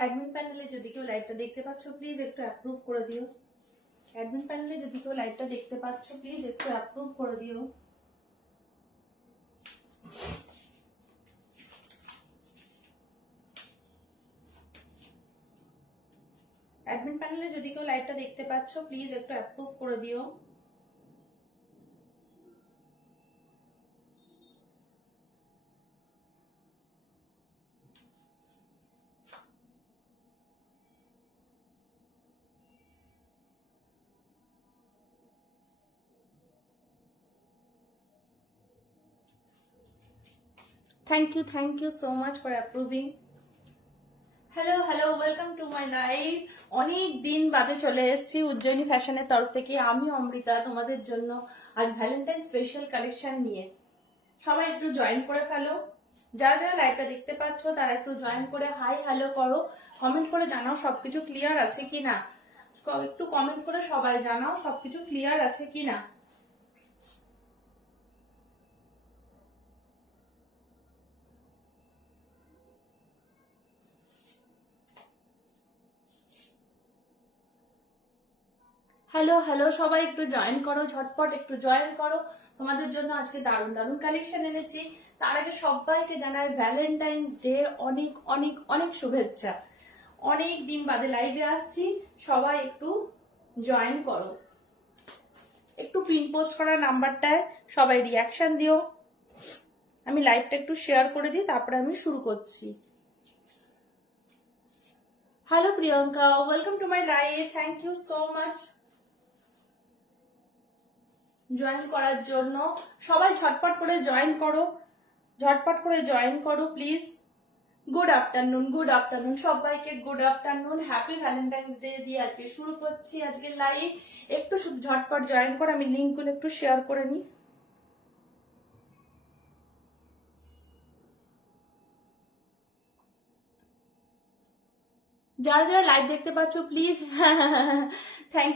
Admin প্যানেলে যদি কেউ লাইভটা দেখতে পাচ্ছ প্লিজ একটু অ্যাপ্রুভ করে দিও। অ্যাডমিন প্যানেলে যদি কেউ লাইভটা দেখতে পাচ্ছ প্লিজ একটু অ্যাপ্রুভ করে দিও। অ্যাডমিন প্যানেলে যদি কেউ লাইভটা দেখতে পাচ্ছ প্লিজ একটু অ্যাপ্রুভ করে দিও। Thank you so much for approving. Hello welcome to my live. অনেক দিন বাদে চলে এসেছি উজ্জয়িনী ফ্যাশনের তরফ থেকে। আমি অমৃতা তোমাদের জন্য আজ ভ্যালেন্টাইন স্পেশাল কালেকশন নিয়ে। সবাই একটু জয়েন করে ফেলো। যারা যারা লাইভটা দেখতে পাচ্ছ তারা একটু জয়েন করে হাই হ্যালো করো, কমেন্ট করে জানাও সবকিছু ক্লিয়ার আছে কিনা। একটু কমেন্ট করে সবাই জানাও সবকিছু ক্লিয়ার আছে কিনা। হ্যালো সবাই একটু জয়েন করো, ঝটপট একটু জয়েন করো। তোমাদের জন্য আজকে দারুণ দারুণ কালেকশন এনেছি। তার আগে সবাইকে জানাই ভ্যালেন্টাইন্স ডে অনেক অনেক অনেক শুভেচ্ছা। অনেক দিন বাদে লাইভে আসছি, সবাই একটু জয়েন করো। একটু পিন পোস্ট করা নাম্বারটায় সবাই রিয়াকশন দিও। আমি লাইভটা একটু শেয়ার করে দিই, তারপরে আমি শুরু করছি। Hello Priyanka, welcome to my live. Thank you so much join করার জন্য। সবাই ঝটপট করে জয়েন করো, ঝটপট করে জয়েন করো প্লিজ। গুড আফটারনুন সবাইকে, good afternoon. Happy Valentine's day দিয়ে আজকে শুরু করছি আজকে লাইভ। একটু শুধু ঝটপট জয়েন করো, আমি লিঙ্কগুলো একটু শেয়ার করে নিই। যারা যারা লাইভ দেখতে পাচ্ছ please thank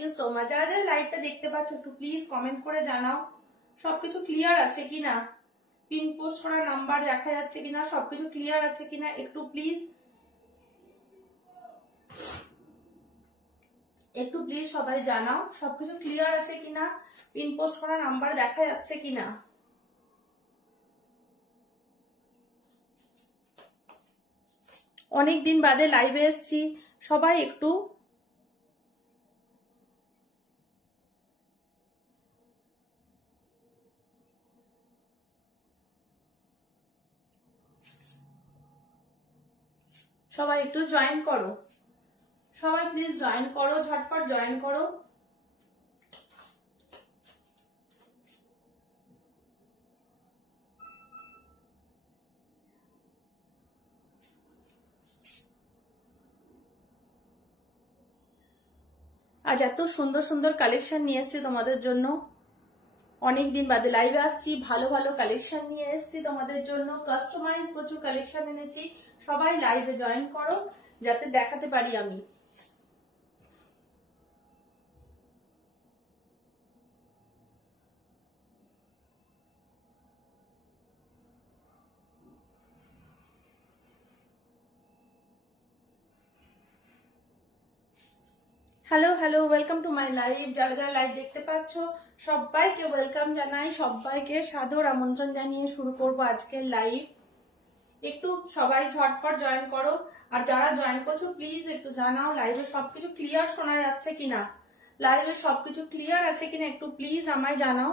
you so much. যারা যারা লাইভটা দেখতে পাচ্ছ একটু প্লিজ কমেন্ট করে জানাও সবকিছু ক্লিয়ার আছে কিনা। পিন পোস্ট করা নাম্বার দেখা যাচ্ছে কিনা, সবকিছু ক্লিয়ার আছে কিনা একটু প্লিজ সবাই জানাও সবকিছু ক্লিয়ার আছে কিনা, পিন পোস্ট করা নাম্বার দেখা যাচ্ছে কিনা। অনেকদিন বাদে লাইভে এসেছি, সবাই একটু জয়েন করো। সবাই প্লিজ জয়েন করো, ঝটপট জয়েন করো। আজ এত সুন্দর সুন্দর কালেকশন নিয়ে এসেছি তোমাদের জন্য। অনেকদিন বাদে লাইভে আসছি, ভালো ভালো কালেকশন নিয়ে এসেছি তোমাদের জন্য। কাস্টমাইজ প্রচুর কালেকশন এনেছি। সবাই লাইভে জয়েন করো যাতে দেখাতে পারি আমি। Hello welcome to my live. যারা যারা লাইভ দেখতে পাচ্ছ সবাইকে ওয়েলকাম জানাই, সবাইকে সাদর আমন্ত্রণ জানিয়ে শুরু করব আজকের লাইভ। একটু সবাই ঝটপট জয়েন করো। আর যারা জয়েন করছো প্লিজ একটু জানাও লাইভে সবকিছু ক্লিয়ার শোনা যাচ্ছে কিনা, লাইভে সবকিছু ক্লিয়ার আছে কিনা একটু প্লিজ আমায় জানাও।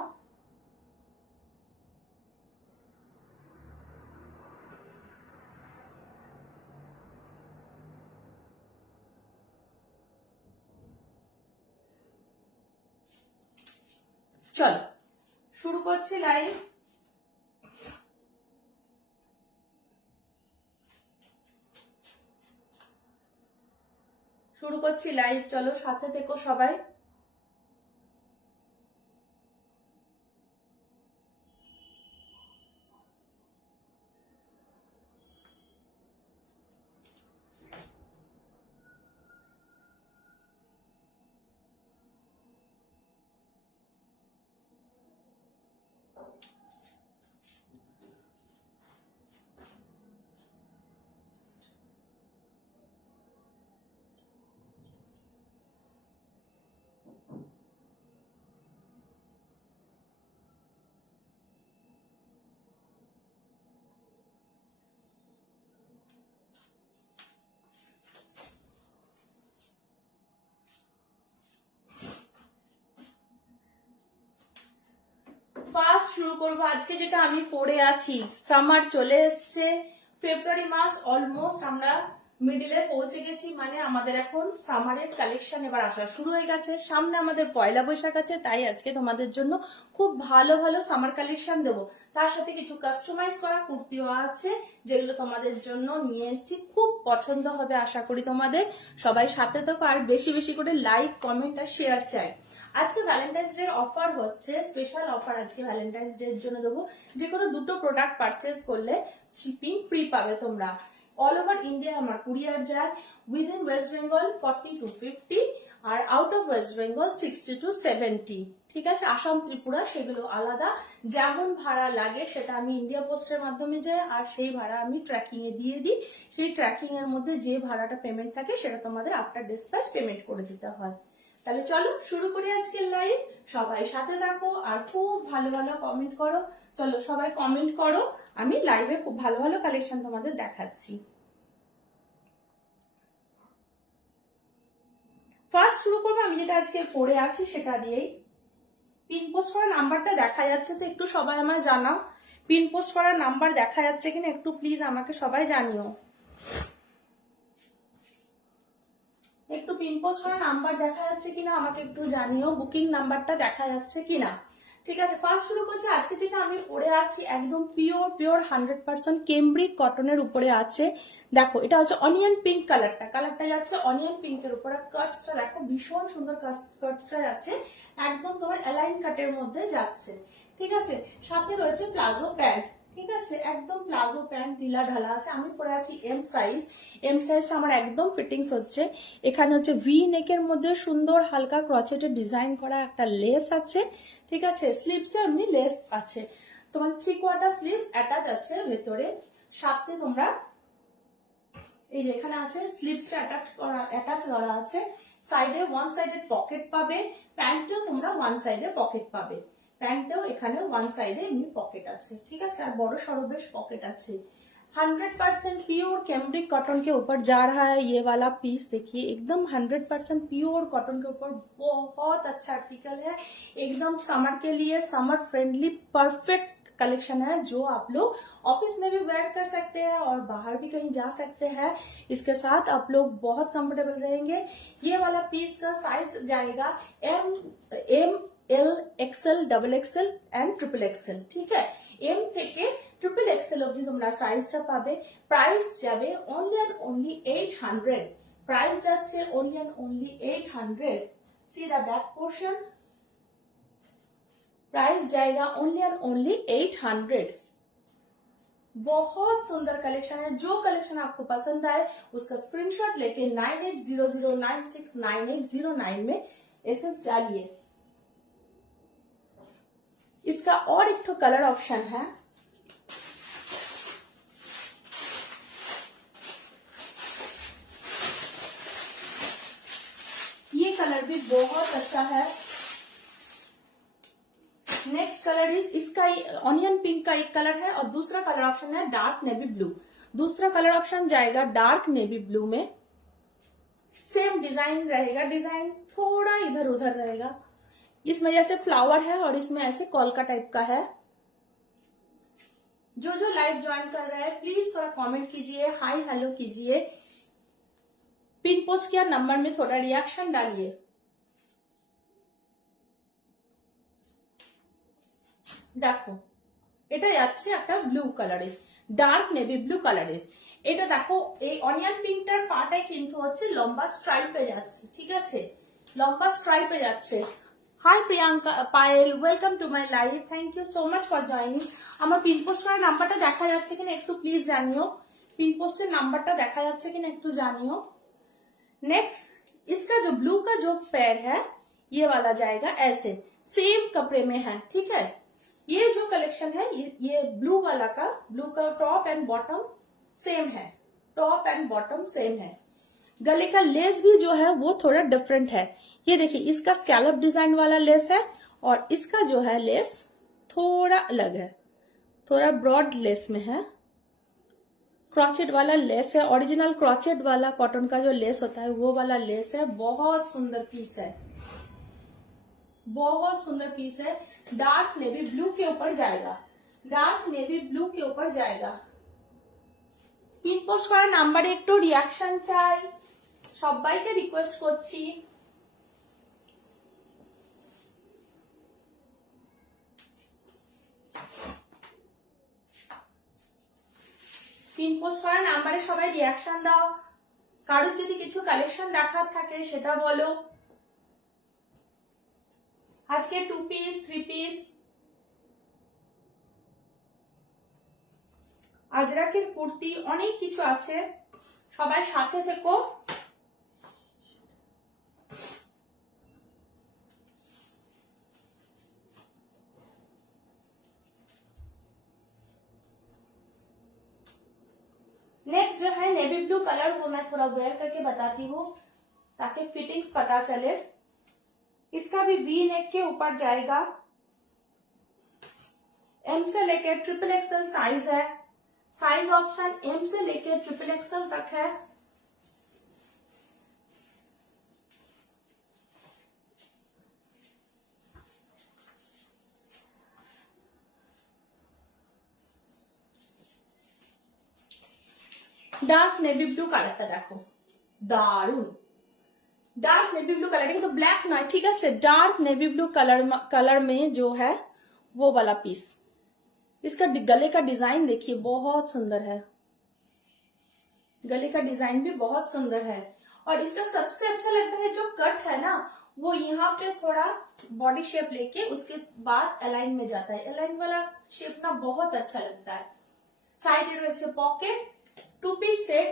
চলো শুরু করছি লাইভ। চলো সাথে থেকো সবাই। শুরু করব আজকে যেটা আমি পরে আছি। সামার চলে এসছে, ফেব্রুয়ারি মাস অলমোস্ট আমরা মিডিলে পৌঁছে গেছি, মানে আমাদের এখন সামারের কালেকশন এবার আসা শুরু হয়ে গেছে। সামনে আমাদের পয়লা বৈশাখ আছে, তাই আজকে তোমাদের জন্য খুব ভালো ভালো সামার কালেকশন দেবো। তার সাথে কিছু কাস্টমাইজ করা কুর্তিও আছে, যেগুলো তোমাদের জন্য নিয়ে এসেছি। খুব পছন্দ হবে আশা করি তোমাদের। সবাই সাথে থাকো আর বেশি বেশি করে লাইক, কমেন্ট আর শেয়ার চাই। আজকে ভ্যালেন্টাইন্স ডে অফার হচ্ছে, স্পেশাল অফার আজকে ভ্যালেন্টাইন্স ডে এর জন্য দেবো। যে কোনো দুটো প্রোডাক্ট পারচেজ করলে শিপিং ফ্রি পাবে তোমরা। অল ওভার ইন্ডিয়া আমার কুরিয়ার যায়। উইদিন ওয়েস্ট বেঙ্গল 40 to 50 আর out of West Bengal 60 to 70। ঠিক আছে, আসাম ত্রিপুরা সেগুলো আলাদা। যেমন ভাড়া লাগে সেটা আমি ইন্ডিয়া পোস্টের মাধ্যমে যাই, আর সেই ভাড়া আমি ট্র্যাকিং এ দিয়ে দিই। সেই ট্র্যাকিং এর মধ্যে যে ভাড়াটা পেমেন্ট থাকে সেটা তোমাদের আফটার ডিসপ্যাচ পেমেন্ট করে দিতে হয়। তাহলে চলো শুরু করি আজকের লাইভ। সবাই সাথে থাকো আর খুব ভালো ভালো কমেন্ট করো। চলো সবাই কমেন্ট করো, আমি লাইভে খুব ভালো ভালো কালেকশন তোমাদের দেখাচ্ছি। ফার্স্ট শুরু করবো আমি যেটা আজকে পরে আছি সেটা দিয়েই। পিন পোস্ট করা নাম্বারটা দেখা যাচ্ছে তো একটু সবাই আমায় জানাও। পিন পোস্ট করার নাম্বার দেখা যাচ্ছে কিনা একটু প্লিজ আমাকে সবাই জানিও। একটু পিন পোস্ট করা নাম্বার দেখা যাচ্ছে কিনা আমাকে একটু জানিও। বুকিং নাম্বারটা দেখা যাচ্ছে কিনা। ঠিক আছে, ফার্স্ট শুরু করছি। আজকে যেটা আমি পরে আছি একদম পিওর 100% কেমব্রিক কটনের উপরে আছে। দেখো এটা হচ্ছে অনিয়ন পিঙ্ক কালারটা যাচ্ছে অনিয়ন পিঙ্কের উপরে। কাটসটা দেখো ভীষণ সুন্দর কাটসটা যাচ্ছে, একদম তোমার অ্যালাইন কাটের মধ্যে যাচ্ছে। ঠিক আছে, সাথে রয়েছে প্লাজো প্যান্ট। ঠিক আছে, একদম প্লাজো প্যান্ট ঢিলা ঢালা আছে। আমি পরে আছি এম সাইজটা আমার একদম ফিটিংস হচ্ছে। এখানে হচ্ছে ভি নেকের মধ্যে সুন্দর হালকা ক্রচেটের ডিজাইন করা একটা লেস আছে। ঠিক আছে, স্লিভসে এমনি লেস আছে, তোমার 3/4 স্লিভস অ্যাটাচ আছে ভেতরে। সাথে তোমরা এই যে এখানে আছে স্লিভসটা অ্যাটাচ করা আছে। সাইডে ওয়ান সাইডেড পকেট পাবে। প্যান্টেও তোমরা ওয়ান সাইডে পকেট পাবে। প্যান্টেও এখানে ওয়ান সাইডে এমনি পকেট আছে। ঠিক আছে, আর বড় সড়ো বেশ পকেট আছে। 100% प्योर कैम्ब्रिक कॉटन के ऊपर जा रहा है ये वाला पीस। देखिए एकदम 100% प्योर कॉटन के ऊपर बहुत अच्छा आर्टिकल है। एकदम समर के लिए समर फ्रेंडली परफेक्ट कलेक्शन है, जो आप लोग ऑफिस में भी वेयर कर सकते हैं और बाहर भी कहीं जा सकते हैं। इसके साथ आप लोग बहुत कंफर्टेबल रहेंगे। ये वाला पीस का साइज जाएगा M L XL double XL and triple XL. ठीक है, एम থেকে ট্রিপল এক্সেল অবধি তোমরা সাইজটা পাবে। প্রাইস যাবে only 800। প্রাইস যাচ্ছে only 800। See the back portion, price जाएगा only 800। बहुत सुंदर कलेक्शन है। जो कलेक्शन आपको पसंद आए उसका स्क्रीनशॉट लेके 9800969809 में एसएस डालिए। इसका और एक तो कलर ऑप्शन है, ये कलर भी बहुत अच्छा है। नेक्स्ट कलर इज इसका ऑनियन पिंक का एक कलर है और दूसरा कलर ऑप्शन है डार्क नेवी ब्लू। दूसरा कलर ऑप्शन जाएगा डार्क नेवी ब्लू में। सेम डिजाइन रहेगा, डिजाइन थोड़ा इधर उधर रहेगा। इसमें जैसे फ्लावर है और इसमें ऐसे कॉलका टाइप का है। जो लाइव ज्वाइन कर रहे हैं प्लीज थोड़ा कमेंट कीजिए, हाय हेलो कीजिए। पिन पोस्ट किया नंबर में थोड़ा रिएक्शन डालिए। দেখো এটা যাচ্ছে একটা ব্লু কালারের, ডার্ক নেভি ব্লু কালারের। এটা দেখো এই অনিয়ন পিঙ্কটার পাটাই কিন্তু হচ্ছে লম্বা স্ট্রাইপে যাচ্ছে। ঠিক আছে, লম্বা স্ট্রাইপে যাচ্ছে। Hi Priyanka Payel, welcome to my live. Thank you so much for joining. আমার পিন পোস্ট করার নাম্বারটা দেখা যাচ্ছে কিনা একটু প্লিজ জানিও। पिन पोस्टर नंबरটা দেখা যাচ্ছে কিনা একটু জানিও। नेक्स्ट इसका जो ब्लू का जो पैर है ये वाला जाएगा ऐसे सेम कपड़े में है। ठीक है, ये जो कलेक्शन है ये ब्लू वाला का ब्लू का टॉप एंड बॉटम सेम है, टॉप एंड बॉटम सेम है। गले का लेस भी जो है वो थोड़ा डिफरेंट है। ये देखिए इसका स्कैलप डिजाइन वाला लेस है और इसका जो है लेस थोड़ा अलग है, थोड़ा ब्रॉड लेस में है। क्रॉचेट वाला लेस है, ओरिजिनल क्रॉचेट वाला कॉटन का जो लेस होता है वो वाला लेस है। बहुत सुंदर पीस है। बहुत सुंदर पीस है। डार्क नेवी ब्लू के ऊपर जाएगा, डार्क नेवी ब्लू के ऊपर जाएगा। পিন পোস্ট করার নাম্বারে একটু রিয়াকশন চাই, সবাইকে রিকোয়েস্ট করছি। পিন পোস্ট করার নাম্বারে সবাই রিয়াকশন দাও। কারোর যদি কিছু কালেকশন দেখার থাকে সেটা বলো। আজকে 2 পিস 3 পিস আজরাকের কুর্তি অনেক কিছু আছে, সবাই সাথে থেকো। नेक्स्ट जो है नेवी ब्लू कलर, वो मैं थोड़ा वेयर करके बताती हूँ ताकि फिटिंग्स पता चले। इसका भी वी नेक के ऊपर जाएगा। एम से लेकर ट्रिपल एक्सएल साइज है, साइज ऑप्शन एम से लेकर ट्रिपल एक्सएल तक है। ডার্ক নেভি ব্লু কালারটা দেখো, দারুন। डार्क नेवी ब्लू कलर, तो ब्लैक नॉट, ठीक है। डार्क नेवी ब्लू कलर में जो है वो वाला पीस, इसका गले का डिजाइन देखिए बहुत सुंदर है, गले का डिजाइन भी बहुत सुंदर है। और इसका सबसे अच्छा लगता है जो कट है ना, वो यहाँ पे थोड़ा बॉडी शेप लेके उसके बाद अलाइन में जाता है। अलाइन वाला शेप ना बहुत अच्छा लगता है। साइडे রয়েছে পকেট। 2 পিস সেট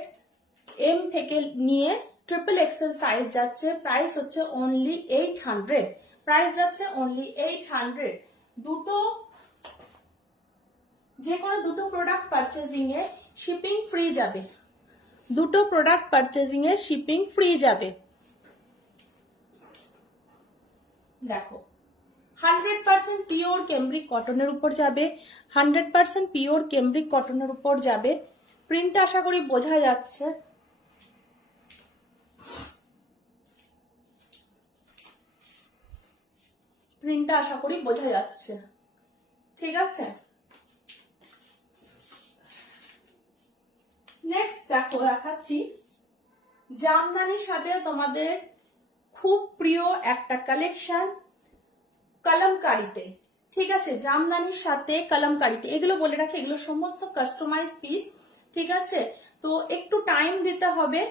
এম থেকে নিয়ে ট্রিপল এক্সেল সাইজ যাচ্ছে। প্রাইস হচ্ছে অনলি 800, প্রাইস যাচ্ছে অনলি 800। দুটো যে কোনো দুটো প্রোডাক্ট পারচেজিং এ শিপিং ফ্রি যাবে, দুটো প্রোডাক্ট পারচেজিং এ শিপিং ফ্রি যাবে। দেখো 100% পিওর ক্যামব্রিক কটনের উপর যাবে, 100% পিওর ক্যামব্রিক কটনের উপর যাবে। প্রিন্টটা আশা করি বোঝা যাচ্ছে। প্রিন্টটা আশা করি বোঝা যাচ্ছে, ঠিক আছে। নেক্সট দেখো দেখাচ্ছি জামদানির সাথে তোমাদের খুব প্রিয় একটা কালেকশন কলমকারীতে, ঠিক আছে। জামদানির সাথে কলমকারীতে, এগুলো বলে রাখি এগুলো সমস্ত কাস্টমাইজ পিস, ঠিক আছে। তো একটু টাইম দিতে হবে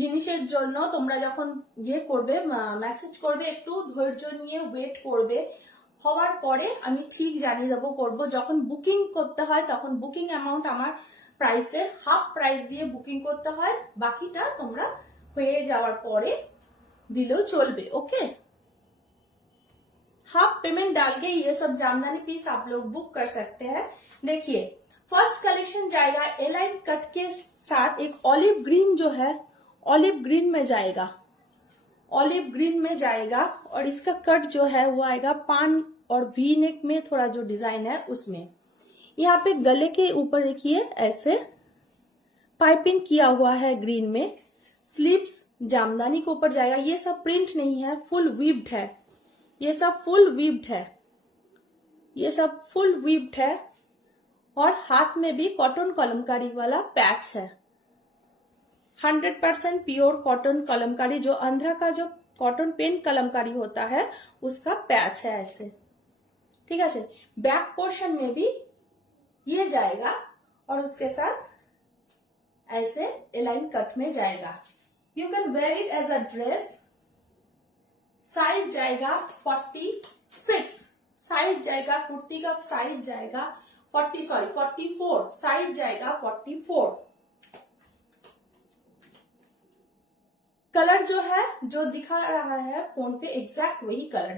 জিনিসের জন্য। তোমরা যখন ইয়ে করবে মেসেজ করবে একটু ধৈর্য নিয়ে ওয়েট করবে, হওয়ার পরে আমি ঠিক জানিয়ে দেবো করবো। যখন বুকিং করতে হয় তখন বুকিং অ্যামাউন্ট আমার প্রাইসের হাফ প্রাইস দিয়ে বুকিং করতে হয়, বাকিটা তোমরা হয়ে যাওয়ার পরে দিলেও চলবে, ओके। हाफ पेमेंट डाल के ये सब जामदानी पीस आप लोग बुक कर सकते हैं। देखिए फर्स्ट कलेक्शन जाएगा एलाइन कट के साथ, एक ऑलिव ग्रीन जो है ऑलिव ग्रीन में जाएगा, ऑलिव ग्रीन में जाएगा। और इसका कट जो है वो आएगा पान और वी नेक में थोड़ा जो डिजाइन है उसमें। यहाँ पे गले के ऊपर देखिए ऐसे पाइपिंग किया हुआ है ग्रीन में। स्लीव्स जामदानी के ऊपर जाएगा। ये सब प्रिंट नहीं है, फुल वीव्ड है, ये सब फुल वीव्ड है, ये सब फुल वीव्ड है। और हाथ में भी कॉटन कलमकारी वाला पैच है। 100% प्योर कॉटन कलमकारी, जो आंध्रा का जो कॉटन पेन कलमकारी होता है उसका पैच है ऐसे, ठीक है। बैक पोर्शन में भी ये जाएगा और उसके साथ ऐसे एलाइन कट में जाएगा। You can wear it as a dress. Size जाएगा 46, साइज जाएगा कुर्ती का साइज जाएगा 44, साइज जाएगा 44। कलर जो है जो दिखा रहा है फोन पे एग्जैक्ट वही कलर है।